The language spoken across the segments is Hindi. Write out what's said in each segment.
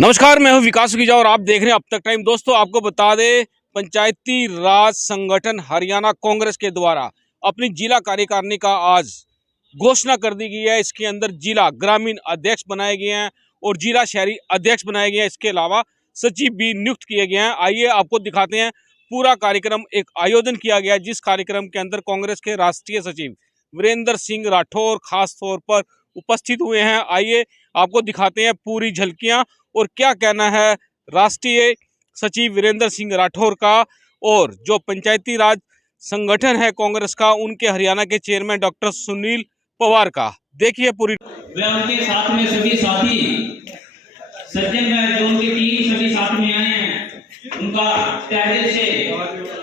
नमस्कार, मैं हूं विकास सुखीजा और आप देख रहे हैं अब तक टाइम। दोस्तों, आपको बता दें, पंचायती राज संगठन हरियाणा कांग्रेस के द्वारा अपनी जिला कार्यकारिणी का आज घोषणा कर दी गई है। इसके अंदर जिला ग्रामीण अध्यक्ष बनाए गए हैं और जिला शहरी अध्यक्ष बनाए गए हैं। इसके अलावा सचिव भी नियुक्त किए गए हैं। आइए आपको दिखाते हैं पूरा कार्यक्रम। एक आयोजन किया गया जिस कार्यक्रम के अंदर कांग्रेस के राष्ट्रीय सचिव वीरेंद्र सिंह राठौर खास तौर पर उपस्थित हुए हैं। आइए आपको दिखाते हैं पूरी झलकियां और क्या कहना है राष्ट्रीय सचिव वीरेंद्र सिंह राठौर का और जो पंचायती राज संगठन है कांग्रेस का, उनके हरियाणा के चेयरमैन डॉक्टर सुनील पवार का। देखिए पूरी। वे उनके साथ में सभी साथी सज्जन में जो उनके टीम सभी साथ में आए हैं, उनका तहे दिल से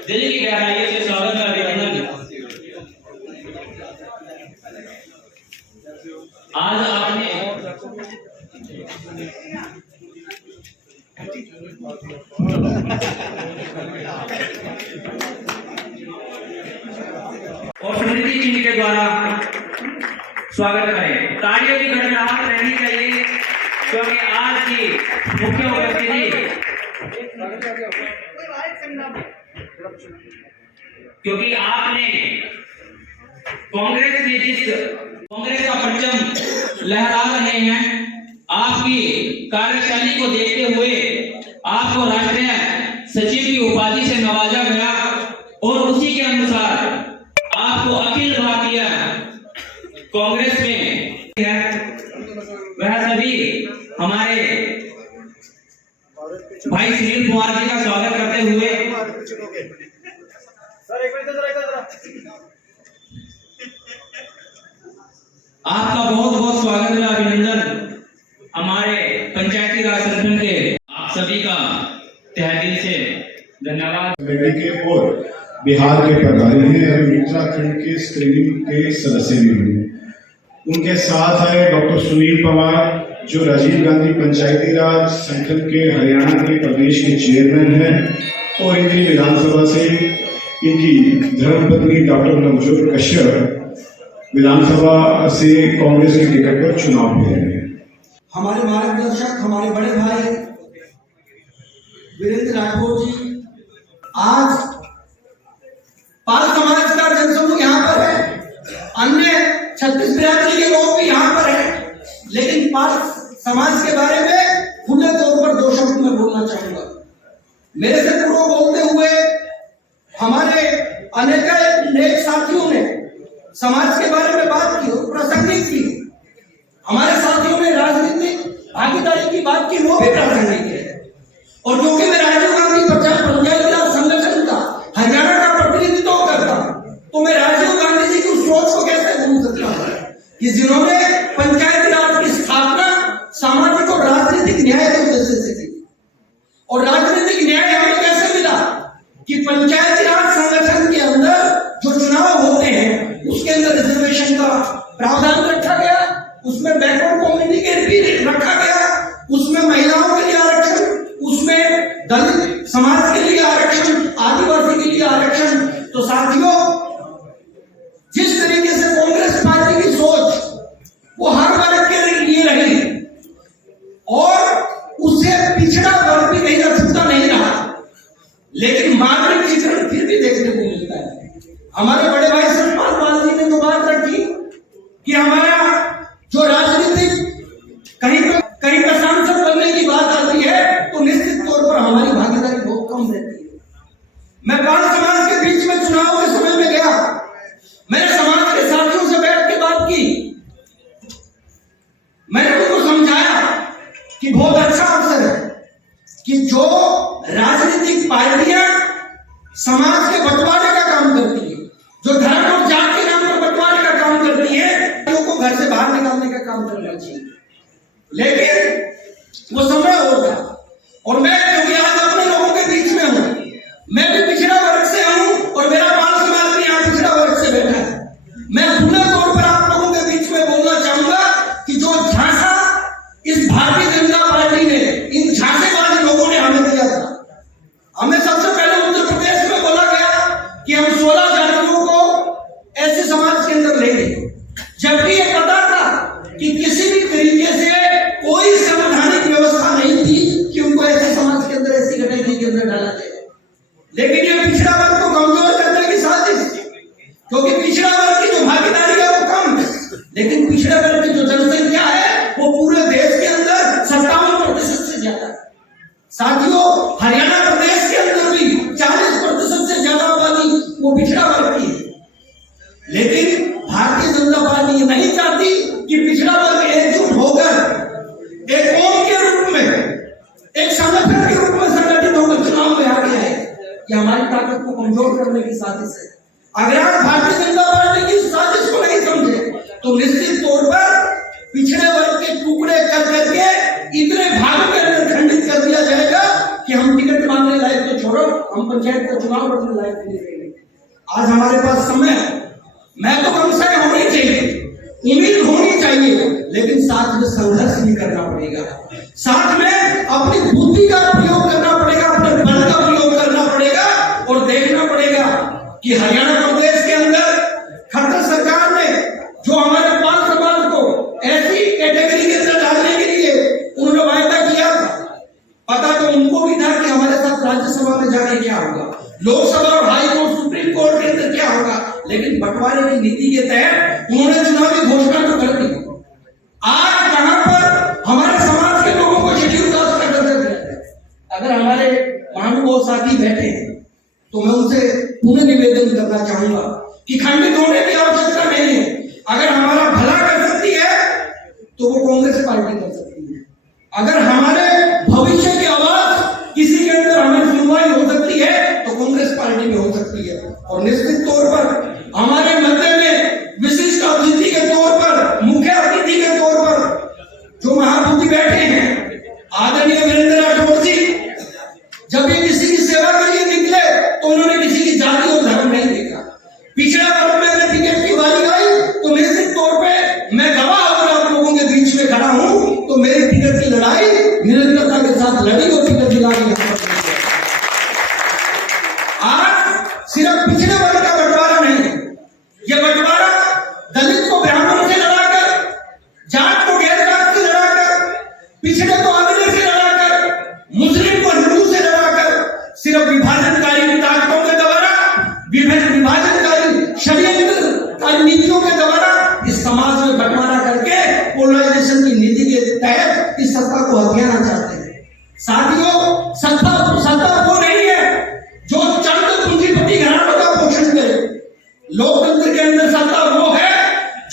दिल की गहराई से स्वागत है। अभिनंदन। आज आपने और स्मृति चिन्ह के द्वारा स्वागत करें। तालियों की गड़गड़ाहट रहनी चाहिए क्योंकि आज की मुख्य उपस्थिति, क्योंकि आपने कांग्रेस का परचम लहरा रहे हैं। आपकी कार्यशैली को देखते हुए आपको राष्ट्रीय सचिव की उपाधि से नवाजा गया और उसी के अनुसार आपको अखिल भारतीय कांग्रेस में वह सभी हमारे भाई सुनील पवार जी का स्वागत करते हुए आपका बहुत बहुत स्वागत है। अभिनंदन। हमारे पंचायती राज संगठन के आप सभी का तहे दिल से धन्यवाद। के और बिहार के प्रभारी हैं और उत्तराखंड के स्क्रीनिंग के सदस्य भी हैं। उनके साथ है डॉक्टर सुनील पवार जो राजीव गांधी पंचायती राज संगठन के हरियाणा के प्रदेश के चेयरमैन हैं और इनकी विधानसभा से इनकी धर्मपत्नी डॉक्टर नवजोत कश्यप विधानसभा से कांग्रेस के टिकट पर चुनाव में हैं। हमारे मार्गदर्शक, हमारे बड़े भाई वीरेंद्र राठौर जी, आज पाल समाज का जनसमूह यहाँ पर है, अन्य 36 बिरादरी के लोग भी यहाँ पर हैं, लेकिन पाल समाज के बारे में खुले तौर पर 2 शब्द में बोलना चाहूंगा। मेरे से पूर्व बोलते हुए हमारे अनेक साथियों ने समाज के बारे में बात की और प्रासंगिक की। हमारे साथियों ने राजनीतिक भागीदारी की बात की, वो भी प्रासंगिक है। और क्योंकि मैं राजीव गांधी पंचायती राज संगठन का हरियाणा का प्रतिनिधित्व करता हूं, तो मैं राजीव गांधी जी की उस सोच को कैसे भूल सकता हूं कि जिन्होंने पंचायती राज की स्थापना सामाजिक और राजनीतिक न्याय के उद्देश्य से की। और राजनीतिक न्याय हमें कैसे मिला कि पंचायती राज संगठन के अंदर जो चुनाव होते हैं उसके अंदर रिजर्वेशन का प्रावधान रखा गया, उसमें बैकवर्ड कम्युनिटी के भी रखा गया, उसमें महिलाओं के लिए आरक्षण, उसमें दलित समाज के लिए आरक्षण, आदिवासी के लिए आरक्षण। तो साथियों, जिस तरीके से कांग्रेस पार्टी की सोच वो हर वर्ग के लिए रही और उससे पिछड़ा वर्ग भी कहीं का छूटा नहीं रहा, लेकिन मानवीय चित्रण फिर भी देखने को मिलता है। हमारे बड़े भाई सतपाल पाल जी ने तो बात रखी कि हमारा जो राजनीतिक कहीं का सांसद बनने की बात आती है तो निश्चित तौर पर हमारी भागीदारी बहुत कम रहती है। मैं पाल समाज के बीच में चुनाव के समय में गया, मैंने समाज के साथियों से बैठ के बात की, मैंने उनको समझाया कि बहुत अच्छा अवसर है कि जो राजनीतिक पार्टियां समाज के बंटवारे का काम करती है, जो धर्म और जाति के नाम पर बंटवारे का काम करती है, लोगों को घर से बाहर निकालने का काम करना चाहिए। लेकिन वो समय और था और मैं क्योंकि आज अपने लोगों के बीच में हूं, मैं भी पिछड़ा वर्ग से हूं और मेरा पाल समाज भी यहाँ पिछड़ा वर्ग से बैठा है। मैं खुले तौर पर आप लोगों के बीच में बोलना चाहूंगा कि जो झांसा इस भारतीय जनता पार्टी ने, इन झांसेबाज लोगों ने हमें दिया था, हमें सबसे पहले उत्तर प्रदेश में बोला गया कि हम 16 जातियों को ऐसे समाज के अंदर लेंगे, जबकि ये पता था कि किसी भी तरीके से कोई संवैधानिक व्यवस्था नहीं थी साथियों, हरियाणा प्रदेश के अंदर भी 40% से ज्यादा आबादी वो पिछड़ा वर्ग की है। लेकिन भारतीय जनता पार्टी ये नहीं चाहती कि पिछड़ा वर्ग एकजुट होकर एक कौम के रूप में, एक संगठन के रूप में संगठित होकर चुनाव में आगे आए। ये हमारी ताकत को कमजोर करने की साजिश है। अगर आप भारतीय जनता पार्टी की साजिश को नहीं समझे तो निश्चित तौर पर पिछड़े वर्ग के टुकड़े कर करके इतने भागों के अंदर खंडित कर दिया जाएगा कि हम टिकट मांगने लायक तो छोड़ो, हम पंचायत का चुनाव लड़ने लायक नहीं रहेंगे। आज हमारे पास समय, मैं तो कम से होनी चाहिए, उम्मीद होनी चाहिए, लेकिन साथ में संघर्ष भी करना पड़ेगा, साथ में अपनी बुद्धि का प्रयोग करना पड़ेगा, अपने बल का प्रयोग करना पड़ेगा और देखना पड़ेगा कि हरियाणा प्रदेश के अंदर खट्टर सरकार ने जो हमारे पाल समाज को ऐसी कैटेगरी के अंदर डालने के लिए उन्होंने वायदा किया था, पता तो उनको भी था कि हमारे साथ राज्यसभा में जाके क्या होगा, लोकसभा और हाई कोर्ट, सुप्रीम कोर्ट के अंदर क्या होगा, लेकिन बंटवारे की नीति के तहत उन्होंने चुनावी घोषणा तो कर दी। आज कहां पर हमारे समाज के लोगों को शेड्यूल कास्ट का दर्जा दिया है। अगर हमारे महानुभाव साथी बैठे हैं तो मैं उनसे पुनः निवेदन करना चाहूंगा कि खंडित होने की आवश्यकता नहीं है। अगर हमारा भला कर सकती है तो वो कांग्रेस पार्टी कर सकती है। अगर हमारे भविष्य की आवाज किसी के अंदर हमें सुनवाई हो सकती है तो कांग्रेस पार्टी में हो सकती है। और निश्चित तौर पर हमारे मध्य में विशिष्ट अतिथि के तौर पर, मुख्य अतिथि के तौर पर जो महाबुद्धि बैठे हैं, आदरणीय वीरेंद्र राठौर जी, जब ये किसी की सेवा के लिए निकले तो उन्होंने किसी की जाति और धर्म नहीं देखा। पिछड़ा वर्ग में अगर टिकट की बारी आई तो निश्चित तौर पे मैं गवाह होकर आप लोगों के बीच में खड़ा हूं, तो मेरी टिकट की लड़ाई निरंतरता के साथ लड़ी और टिकट दिलाने की। आज सिर्फ पिछड़े वर्ग का बंटवारा नहीं, यह बंटवारा दलित को ब्राह्मण से लड़ाकर, जाट को गैर जाट से लड़ाकर, पिछड़े को अग्रणी से लड़ाकर, मुस्लिम को हिंदू से लड़ाकर, सिर्फ विभाजनकारी ताकतों के द्वारा, विभाजनकारी षड्यंत्रकारी नीतियों के द्वारा इस समाज में बंटवारा करके पोलराइजेशन की नीति के तहत इस सत्ता को हथियाना चाहते हैं। साथियों, सत्ता वो नहीं है जो चंद पूंजीपति घरानों का पोषण करे। लोकतंत्र के अंदर सत्ता वो है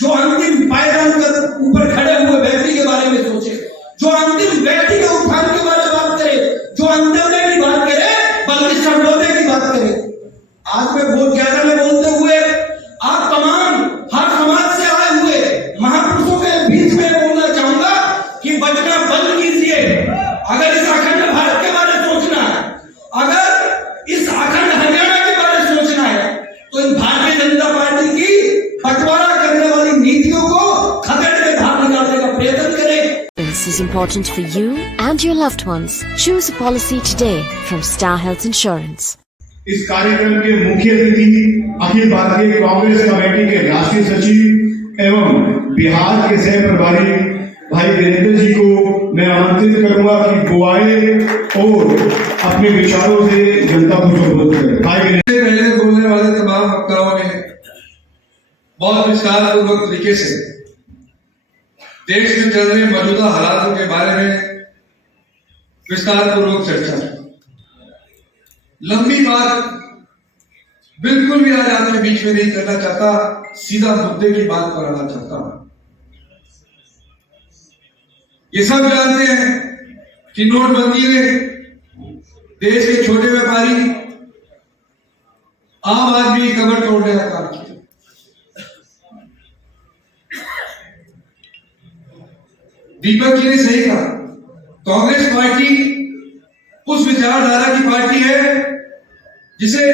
जो अंतिम पायदान पर ऊपर खड़े हुए व्यक्ति के बारे में सोचे, जो अंतिम व्यक्ति के उत्थान के बारे में बात करे, जो अंत्योदय की बात करे, बल्कि सर्वोदय की बात करे। आज मैं बहुत ज्यादा में बोलते हुए आप तमाम हर समाज से आए हुए महापुरुषों के बीच में बोलना चाहूंगा कि बचना बंद कीजिए। अगर इस अखंड भारत के बारे में सोचना है, अगर इस अखंड हरियाणा के बारे में सोचना है, तो इन भारतीय जनता पार्टी की बंटवारा करने वाली नीतियों को खदेड़ के बाहर निकालने का प्रयत्न करें। This is important for you and your loved ones. Choose a policy today from Star Health Insurance. इस कार्यक्रम के मुख्य अतिथि अखिल भारतीय कांग्रेस कमेटी के राष्ट्रीय सचिव एवं बिहार के सह प्रभारी भाई वीरेंद्र जी को मैं आमंत्रित करूंगा कि वो आए और अपने विचारों से जनता को संबोधित करें। भाई वीरेंद्र। पहले बोलने वाले तमाम वक्ताओं ने बहुत विस्तार पूर्वक तरीके से देश में चल रहे मौजूदा हालातों के बारे में विस्तार पूर्वक चर्चा की। लंबी बात बिल्कुल भी आज आपके बीच में नहीं करना चाहता, सीधा मुद्दे की बात पर आना चाहता हूं। ये सब जानते हैं कि नोटबंदी ने देश के छोटे व्यापारी, आम आदमी कमर तोड़ने का काम किया। दीपक जी ने सही कहा, कांग्रेस पार्टी उस विचारधारा की पार्टी है जिसे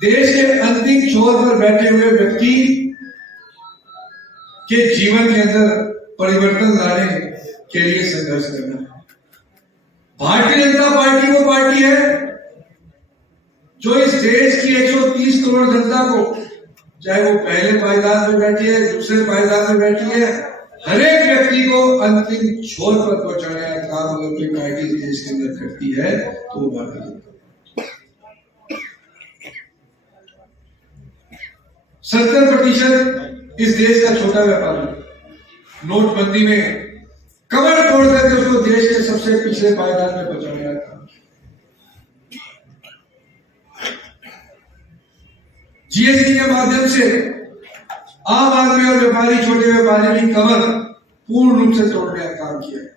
देश के अंतिम छोर पर बैठे हुए व्यक्ति के जीवन के अंदर परिवर्तन लाने के लिए संघर्ष करना है। भारतीय जनता पार्टी वो पार्टी है जो इस देश की 130 करोड़ जनता को, चाहे वो पहले पायदान में बैठी है, दूसरे पायदान में बैठी है, हर एक व्यक्ति को अंतिम छोर पर पहुंचाने का काम अगर कोई पार्टी देश के अंदर करती है तो वो भारतीय जनता। 70% इस देश का छोटा व्यापारी नोटबंदी में कमर तोड़ करके उसको देश के सबसे पिछले पायदान में पहुंचाने का काम। जीएसटी के माध्यम से आम आदमी और व्यापारी, छोटे व्यापारी की कमर पूर्ण रूप से तोड़ने का काम किया है।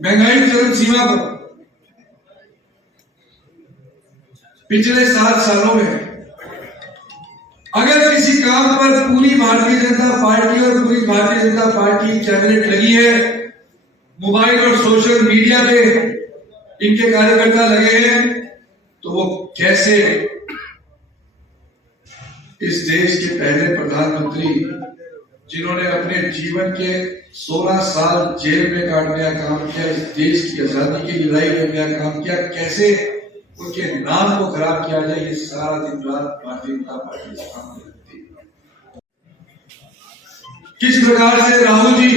महंगाई चरम सीमा पर पिछले 7 सालों में अगर किसी काम पर पूरी भारतीय जनता पार्टी और पूरी भारतीय जनता पार्टी कैबिनेट लगी है, मोबाइल और सोशल मीडिया पे इनके कार्यकर्ता लगे हैं, तो वो कैसे इस देश के पहले प्रधानमंत्री, जिन्होंने अपने जीवन के 16 साल जेल में काटने का काम किया, इस देश की आजादी की लड़ाई लड़ने का काम किया, कैसे उनके नाम को खराब किया जाए, ये सारा दिन रात भारतीय जनता पार्टी इस काम में लगती है। किस प्रकार से राहुल जी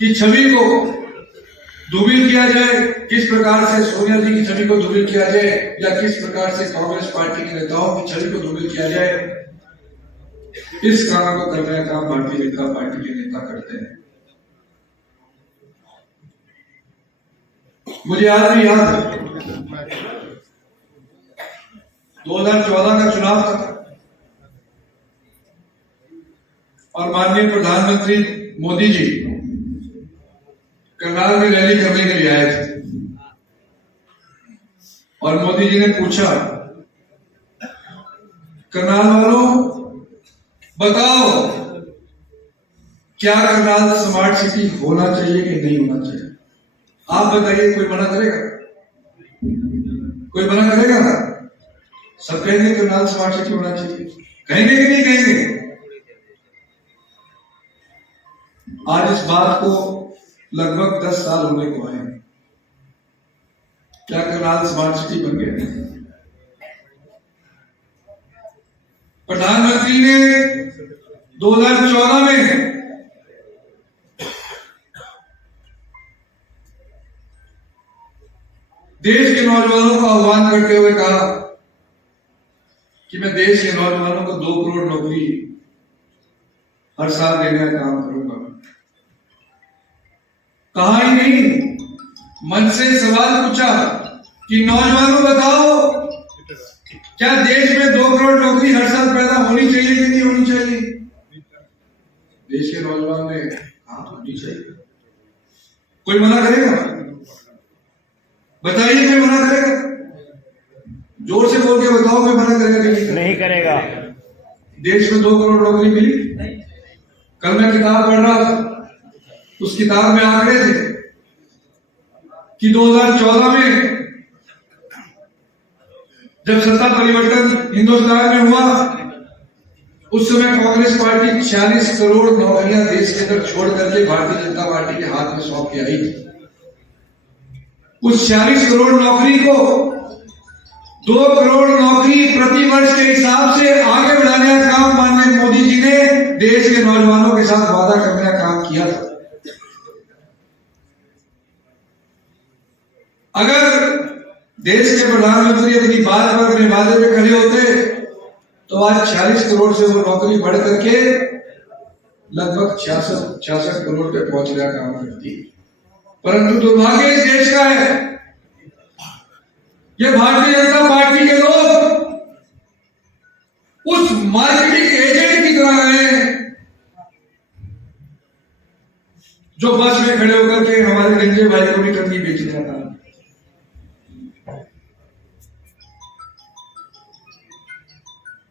की छवि को धूमिल किया जाए, किस प्रकार से सोनिया जी की छवि को धूमिल किया जाए, या किस प्रकार से कांग्रेस पार्टी के नेताओं की छवि को धूमिल किया जाए, इस काम को करने का काम भारतीय जनता पार्टी के नेता करते हैं। मुझे आज भी याद है 2014 का चुनाव था और माननीय प्रधानमंत्री मोदी जी करनाल में रैली करने के लिए आए थे और मोदी जी ने पूछा, करनाल वालों बताओ क्या करनाल स्मार्ट सिटी होना चाहिए कि नहीं होना चाहिए? आप बताइए, कोई मना करेगा? कोई मना करेगा ना? सब कहेंगे करनाल स्मार्ट सिटी होना चाहिए। कहेंगे कि नहीं कहेंगे? आज इस बात को लगभग 10 साल होने को आए, क्या करनाल स्मार्ट सिटी बन गया? प्रधानमंत्री ने 2014 में देश के नौजवानों को आह्वान करते हुए कहा कि मैं देश के नौजवानों को 2 करोड़ नौकरी हर साल देने का काम करूंगा। कहा ही नहीं, मन से सवाल पूछा कि नौजवानों बताओ क्या देश में 2 करोड़ नौकरी हर साल पैदा होनी चाहिए कि नहीं होनी चाहिए? देश के नौजवान ने कहा होनी चाहिए। कोई मना करेगा? बताइए, कोई मना करेगा? जोर से बोल के बताओ, कोई मना करेगा कि नहीं करेगा? देश में 2 करोड़ नौकरी मिली। कल मैं किताब पढ़ रहा था, उस किताब में आंकड़े थे कि 2014 में जब सत्ता परिवर्तन हिंदुस्तान में हुआ, उस समय कांग्रेस पार्टी 46 करोड़ नौकरियां देश के अंदर छोड़ करके भारतीय जनता पार्टी के हाथ में सौंप के आई थी। उस 46 करोड़ नौकरी को 2 करोड़ नौकरी प्रति वर्ष के हिसाब से आगे बढ़ाने का काम माननीय मोदी जी ने देश के नौजवानों के साथ वादा करने का काम किया था। अगर देश के प्रधानमंत्री अपनी बात पर अपने वादे पे खड़े होते तो आज 46 करोड़ से वो नौकरी बढ़ करके लगभग 66 करोड़ पे पहुंचने का काम करती। परंतु दुर्भाग्य इस देश का है, ये भारतीय जनता पार्टी के लोग उस मार्केटिंग एजेंट की तरह हैं जो बस में खड़े होकर के हमारे गंजे भाई को भी कंगी बेचने का काम।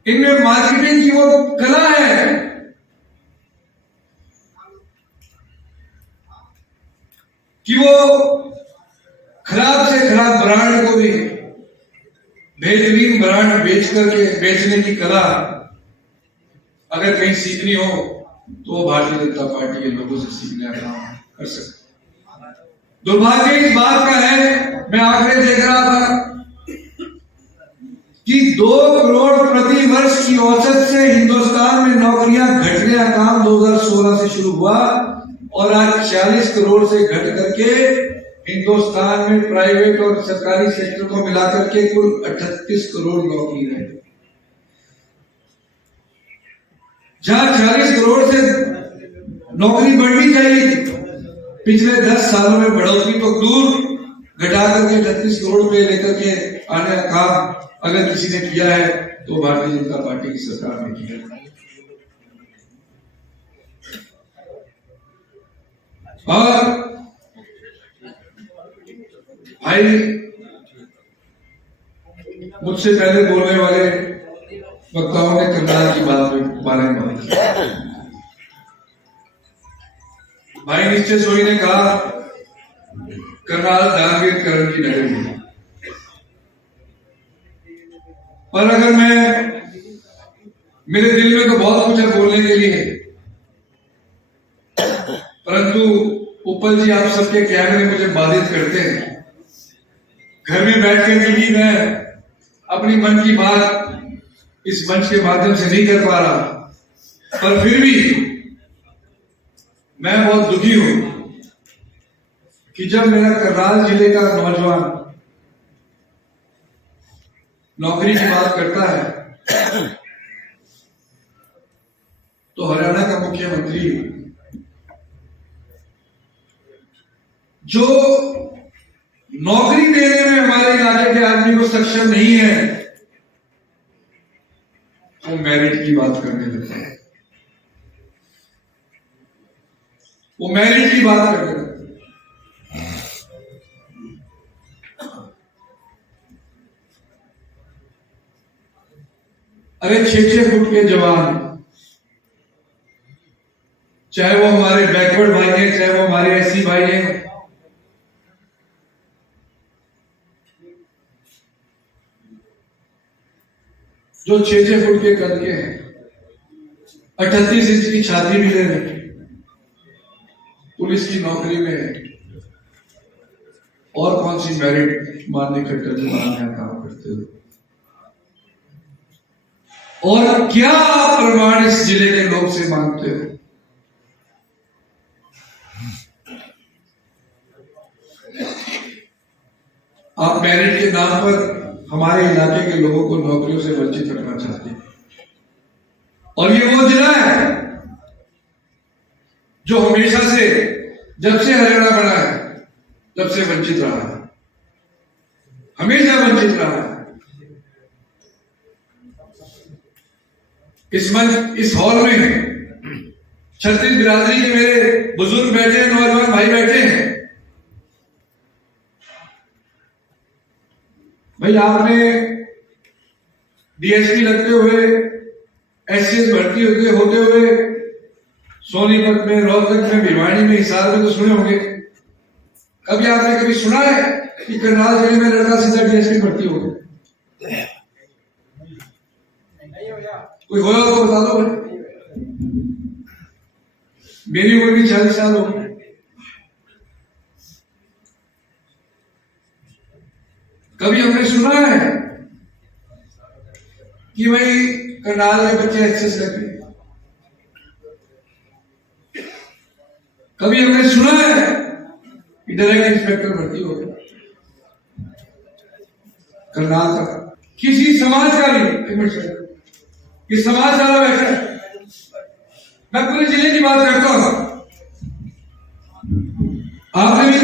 इनमें मार्केटिंग की वो कला है कि वो खराब से खराब ब्रांड को भी बेहतरीन ब्रांड बेच करके बेचने की कला अगर कहीं सीखनी हो तो वो भारतीय जनता पार्टी के लोगों से सीखने का काम कर सकते। दुर्भाग्य इस बात का है, मैं आंकड़े देख रहा था कि 2 करोड़ प्रति वर्ष की औसत से हिंदुस्तान में नौकरियां घटने का काम 2016 से शुरू हुआ और आज 40 करोड़ से घट करके हिंदुस्तान में प्राइवेट और सरकारी सेक्टर को मिलाकर के कुल 38 करोड़ नौकरी है। जहां 40 करोड़ से नौकरी बढ़नी चाहिए थी, पिछले 10 सालों में बढ़ोतरी तो दूर, घटा करके 38 करोड़ पे लेकर के आने का काम अगर किसी ने किया है तो भारतीय जनता पार्टी की सरकार ने किया है। और भाई मुझसे पहले बोलने वाले वक्ताओं ने करनाल की बारे में बात की। भाई निश्चय सोई ने कहा करनाल धार्मिककरण की नगरी है, पर अगर मेरे दिल में तो बहुत कुछ है बोलने के लिए, परंतु उपल जी आप सबके कैमरे मुझे बाधित करते हैं। घर में बैठकर भी मैं अपनी मन की बात इस मंच के माध्यम से नहीं कर पा रहा, पर फिर भी मैं बहुत दुखी हूं कि जब मेरा करनाल जिले का नौजवान नौकरी की बात करता है तो हरियाणा का मुख्यमंत्री जो नौकरी देने में हमारे इलाके के आदमी को सक्षम नहीं है, वो मेरिट की बात करने लगता है। वो मेरिट की बात करने लगता है। अरे 6-6 फुट के जवान, चाहे वो हमारे बैकवर्ड भाई हैं, चाहे वो हमारे एससी भाई हैं, जो 6-6 फुट के कद के हैं, 38 इंच की छाती भी ले रहे, पुलिस की नौकरी में और कौन सी मेरिट मानने खट्टर जवान यहाँ काम करते हो, और क्या प्रमाण इस जिले के लोग से मांगते हो? आप मेरिट के नाम पर हमारे इलाके के लोगों को नौकरियों से वंचित रखना चाहते हैं, और ये वो जिला है जो हमेशा से, जब से हरियाणा बना है तब से वंचित रहा है, हमेशा वंचित रहा है। इस हॉल में 36 बिरादरी के मेरे बुजुर्ग बैठे हैं, नौजवान भाई बैठे हैं। भाई आपने डीएसपी लगते हुए, एससीएस भर्ती होते हुए सोनीपत में, रोहतक में, भिवानी में, हिसार में तो सुने होंगे। कभी आपने सुना है कि करनाल जिले में लड़का सीधा डीएसपी भर्ती हो गया? कोई होगा तो बता दो भाई। मेरी उम्र भी 40 साल हो गई। कभी हमने सुना है कि भाई करनाल के बच्चे एसएस लगे? कभी हमने सुना है कि डायरेक्ट इंस्पेक्टर भर्ती हो गया? करनाल का किसी समाज का भी, कि समाज वाला बैठा है, मैं पूरे जिले की बात करता हूं। आपने भी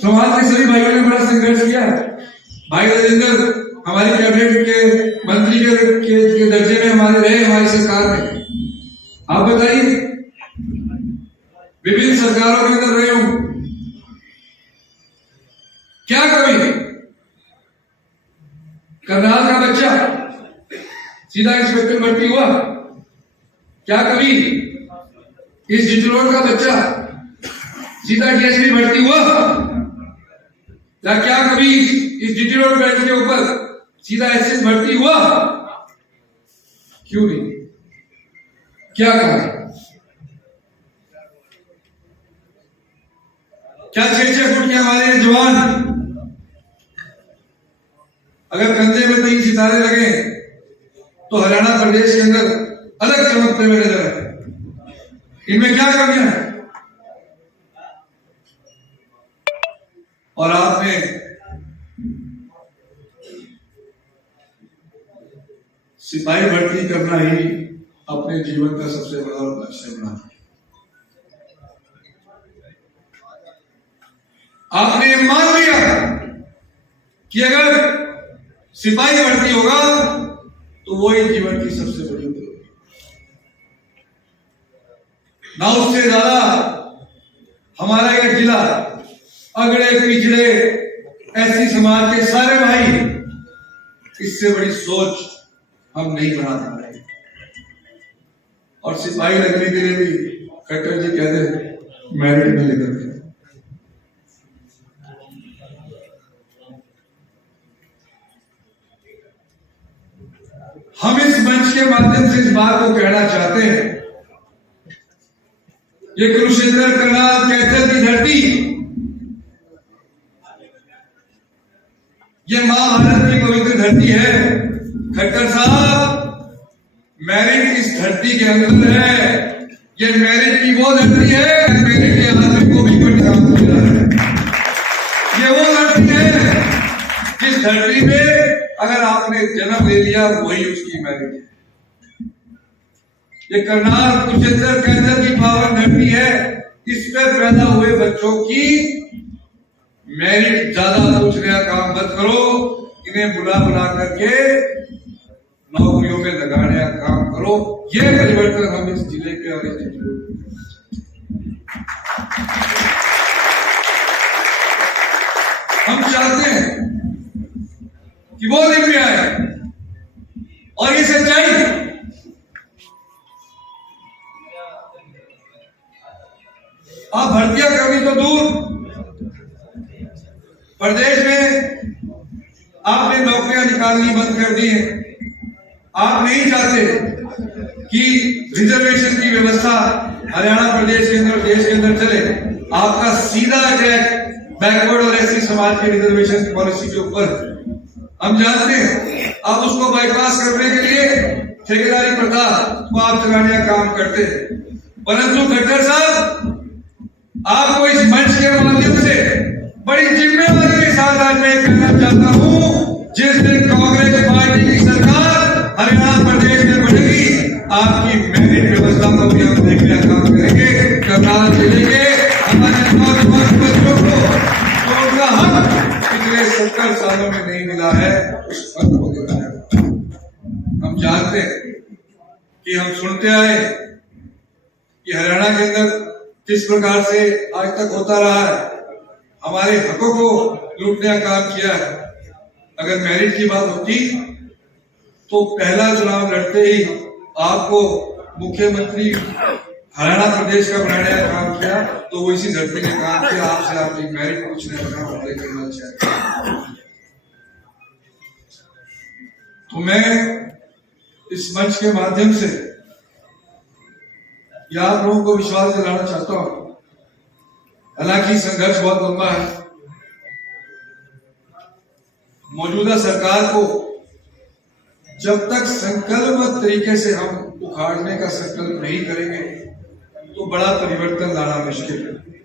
समाज के सभी भाइयों ने बड़ा संघर्ष किया है। भाई राजेंद्र हमारी कैबिनेट के मंत्री के दर्जे में हमारे रहे, हमारी सरकार में। आप बताइए, विभिन्न सरकारों के अंदर रहे हूं, क्या कभी करनाल का बच्चा सीधा इंस्पेक्टर भर्ती हुआ? क्या कभी इस जितरोड का बच्चा सीधा डीएसपी भर्ती हुआ? या क्या कभी इस जितरोड बेंच के ऊपर सीधा एसएस भर्ती हुआ? क्यों नहीं? क्या कहा? क्या 6-6 फुट के हमारे जवान अगर कंधे में 3 सितारे लगे तो हरियाणा प्रदेश के अंदर अलग चमकते हुए नजर आए? इनमें क्या कमियां है? और आपने सिपाही भर्ती करना ही अपने जीवन का सबसे बड़ा लक्ष्य बना। आपने मान लिया कि अगर सिपाही भर्ती होगा तो वही जीवन की सबसे बड़ी उपलब्धि, ना उससे ज्यादा हमारा ये जिला अगड़े पिछड़े ऐसी समाज के सारे भाई, इससे बड़ी सोच हम नहीं बना पा रहे। और सिपाही लगने के लिए भी खट्टर जी कहते हैं मेरिट में लेकर के। हम इस मंच के माध्यम से इस बात को कहना चाहते हैं, ये कुरुक्षेत्र करनाल कैथल की धरती, ये महाभारत की पवित्र धरती है। खट्टर साहब, मेरिट इस धरती के अंदर है। ये मेरिट की वो धरती है, मेरिट के आदमी को भी परिणाम मिला है। ये वो धरती है जिस धरती में अगर आपने जन्म ले लिया वही उसकी मेरिट है। ये करनाल कुरुक्षेत्र कैथल की पावन धरती है। इस पे पैदा हुए बच्चों की मेरिट ज्यादा पूछने का काम मत करो, इन्हें बुला बुला करके नौकरियों में लगाने का काम करो। ये परिवर्तन हम इस जिले के और इस जिले हम चाहते हैं कि वो दिन भी आए। और ये सच्चाई आप भर्तियां करनी तो दूर, प्रदेश में आपने नौकरियां निकालनी बंद कर दी है। आप नहीं चाहते कि रिजर्वेशन की व्यवस्था हरियाणा प्रदेश के अंदर देश के अंदर चले। आपका सीधा अटैक बैकवर्ड और एससी समाज के रिजर्वेशन की पॉलिसी के ऊपर। हम जानते हैं आप उसको बाईपास करने के लिए ठेकेदारी प्रथा को आप चलाने का काम करते हैं। परंतु खट्टर साहब, आपको इस मंच के माध्यम से बड़ी जिम्मेदारी के साथ आज मैं कहना चाहता हूं, जिस दिन कांग्रेस पार्टी की सरकार हरियाणा प्रदेश में बढ़ेगी, आपकी मेरिट व्यवस्था को भी हम देखने का काम करेंगे। करनाल जिले के हमारे नौजवान बच्चों को जो उनका हक पिछले 70 सालों में नहीं मिला है, उस हक को दिलाया। हम जानते हैं कि हम सुनते आए कि हरियाणा के अंदर किस प्रकार से आज तक होता रहा है, हमारे हकों को लूटने का काम किया है। अगर मेरिट की बात होती तो पहला चुनाव लड़ते ही आपको मुख्यमंत्री हरियाणा प्रदेश का बनाने का काम किया, तो वो इसी धरती ने काम किया। आपसे आपकी मेरिट पूछने का काम हमने करना चाहिए। तो मैं इस मंच के माध्यम से या आप लोगों को विश्वास दिलाना चाहता हूं, हालांकि संघर्ष बहुत लंबा है। मौजूदा सरकार को जब तक संकल्पबद्ध तरीके से हम उखाड़ने का संकल्प नहीं करेंगे तो बड़ा परिवर्तन लाना मुश्किल है।